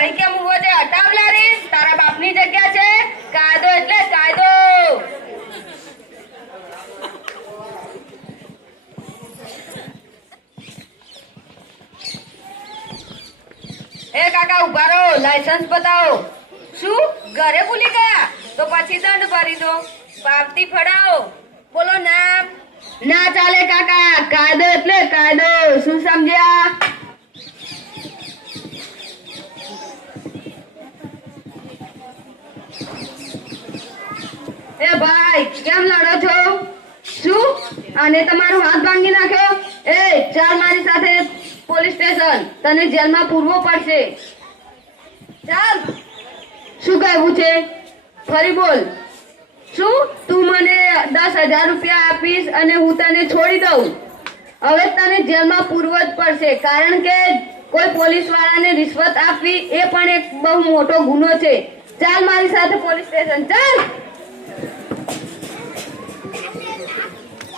અહીં કેમ ઉભો છે? હટાવ લારી, તારા બાપની જગ્યા છે. કાયદો એટલે કાયદો. એ કાકા ઉભા રહો, લાયસન્સ બતાવો. શું ઘરે ભૂલી ગયા? તો પછી દંડ ભરી દો. પાવતી ફડાવો. બોલો નામ. ના ચાલે કાકા, કાયદો એટલે કાયદો. શું સમજ્યા? એ ભાઈ કેમ લડો છો? શું આને તમારો હાથ ભાંગી નાખ્યો? એ ચાલ મારી સાથે પોલીસ સ્ટેશન, તને જેલમાં પૂરવો પડશે. ચાલ. શું કહેવું છે? ફરી બોલ. શું તું મને 10,000 રૂપિયા આપીશ અને હું તને છોડી દઉં? હવે તને જેલમાં પૂરવો જ પડશે, કારણ કે કોઈ પોલીસ વાળાને રિશ્વત આપવી એ પણ એક બહુ મોટો ગુનો છે. ચાલ મારી સાથે પોલીસ સ્ટેશન, ચાલ.